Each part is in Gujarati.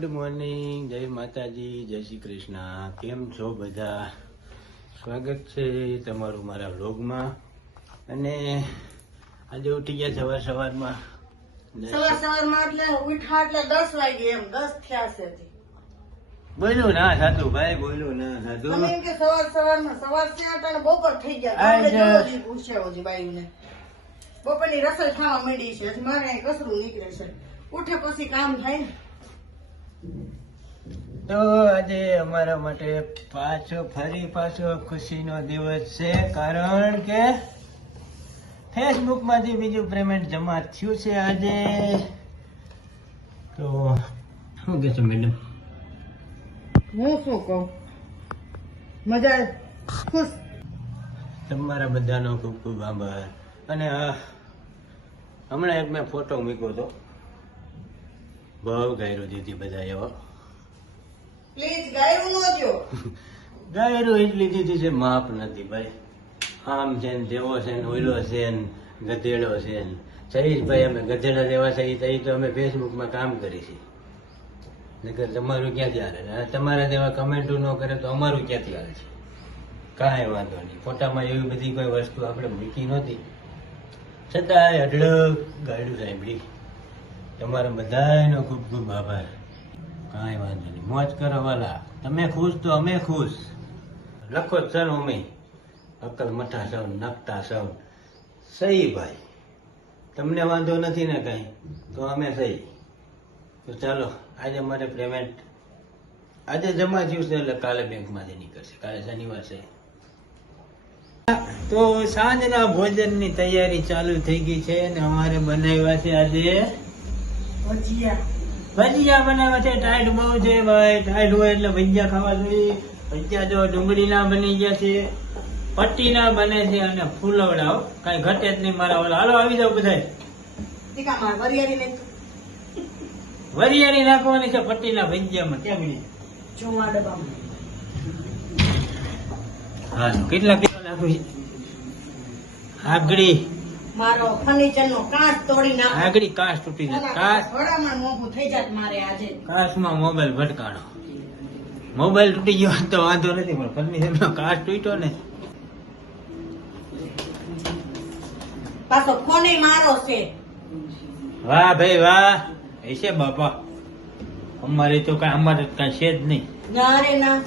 ગુડ મોર્નિંગ, જય માતાજી, જય શ્રી કૃષ્ણ. કેમ છો બધા? સ્વાગત છે તમારું મારા વ્લોગમાં. અને આજે ઉઠી ગયા સવારમાં એટલે ઉઠા એટલે 10 વાગે એમ 10 થયા છે. બોલ્યું ના સાધુ ભાઈ, બોલ્યું ના સાધુ. તમે એમ કે સવારમાં સવાર છે એટલે બપોર થઈ ગયા. પૂછ્યા બાઈને બપોરની રસોઈ ખાવા માંડી છે. હજી મારે કસરું નીકળે છે. ઉઠે પછી કામ થાય ને. તો આજે અમારા માટે ફરી પાછો ખુશીનો દિવસ છે. કારણ કે ફેસબુક માંથી બીજું પેમેન્ટ જમા થયું છે આજે. તો શું કે છે મેડમ? હું શું કહું, મજા ખુશ. તમારા બધાનો ખૂબ ખૂબ આભાર. અને હમણાં એક મેં ફોટો મૂક્યો હતો, બહુ ગાયરો દીધી બધા એવો. પ્લીઝ ગાયરું ન દો. ગાયરો એટલી દીધી છે માપ નથી ભાઈ. આમ છે ને તેવો છે ને ઓઈલો છે ને ગધેડો છે ને. સહીશભાઈ અમે ગધેડા જેવા છે તો અમે ફેસબુકમાં કામ કરી છીએ. નકર તમારું ક્યાંથી હાલે? તમારા જેવા કમેન્ટો ન કરે તો અમારું ક્યાંથી હાલે છે? કાંઈ વાંધો નહીં. ફોટામાં એવી બધી કોઈ વસ્તુ આપણે મૂકી નહોતી, છતાંય અઢળક ગાયડું સાંભળી. તમારા બધાનો ખૂબ ખૂબ આભાર. કાંઈ વાંધો નહીં, મોજ કરો વાલા. તમે ખુશ તો અમે ખુશ. લખો જ સર અમે અકલ મઠા સૌ નકટા સૌ સહી ભાઈ. તમને વાંધો નથી ને કાંઈ તો અમે સહી. તો ચાલો, આજે મારે પેમેન્ટ આજે જમા થયું છે એટલે કાલે બેંકમાંથી નીકળશે. કાલે શનિવાર છે. તો સાંજના ભોજનની તૈયારી ચાલુ થઈ ગઈ છે અને અમારે બનાવ્યા છે આજે ભજીયા બનાવ્યા છે. ટાઈટ બહુ છે ભાઈ. ટાઈટ હોય એટલે ભજીયા ખાવા જોઈએ. ભજીયા જો ડુંગળીના બની ગયા છે, પટ્ટીના બને છે અને ફૂલવડા. કઈ ઘટે જ નહીં મારા વાળા. હાલો આવી જાવ બધા. વરિયાળી નાખવાની છે પટ્ટીના ભજીયામાં. ક્યાં બની? હા, કેટલા નાખું? આગળી મારો ફર્નિચર નો કાચ તોડી નાખો. આગળી કાચ તૂટી જાય. કાચ થોડામાં મોંઘું થઈ જાત મારે આજે. કાચમાં મોબાઈલ ભટકાણો. મોબાઈલ તૂટી ગયો તો વાંધો નથી, પણ ફર્નિચર નો કાચ તૂટ્યો ને. પાછો ફોને મારો છે. વાહ ભાઈ વાહ. હશે બાપા. અમારે તો અમારે કઈ છે જ નહીં. ના રે ના.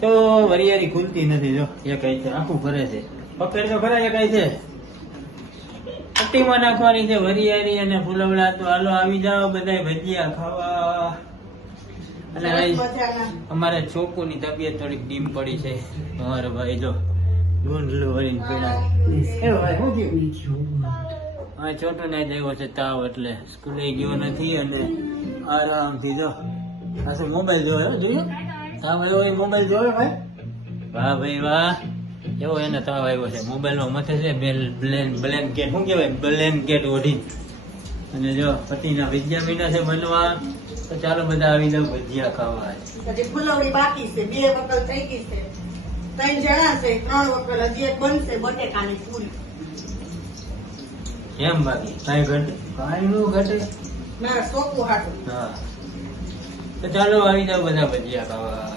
તો વરિયાળી ખુલતી નથી. જો એ કઈ છે, આખું ભરે છે. પકડ તો ખરા. એ કઈ છે પટ્ટીમાં નાખવાની છે વરિયાળી અને ફૂલવડા. તો હાલો આવી જાઓ બધા ભજીયા ખાવા. અને અમારે છોકુની તબિયત થોડીક ડીમ પડી છે. અમારે ભાઈ જો ડુંડલું વળીને પડ્યા. હા, છોટો ને આવ્યો છે તાવ, એટલે સ્કૂલે ગયો નથી અને આરામથી જો આ મોબાઈલ જોયો. જોયો તાવ આવ્યો એ મોબાઈલ જોયો ભાઈ. વાહ ભાઈ વાહ. એવો એને તાવ આવ્યો છે. મોબાઈલ નો મથે છે બ્લેન્કેટ. શું કેવાય? બ્લેન્કેટ ઓઢી. અને જો પતિના ભજીયા મીઠા છે બનવા. તો ચાલો બધા આવી જાવ ભજીયા ખાવા. હજી ફૂલવડી બાકી છે. 2 વકલ થઈ ગઈ છે. 3 જણા છે. 3 વકલ હજી એક બનશે બટેકાની પૂરી. કેમ બાકી કાંઈ ઘટે? કાંઈ નું ઘટે. ના સોકું હાટું. હા, તો ચાલો આવી જાવ બધા ભજીયા ખાવા.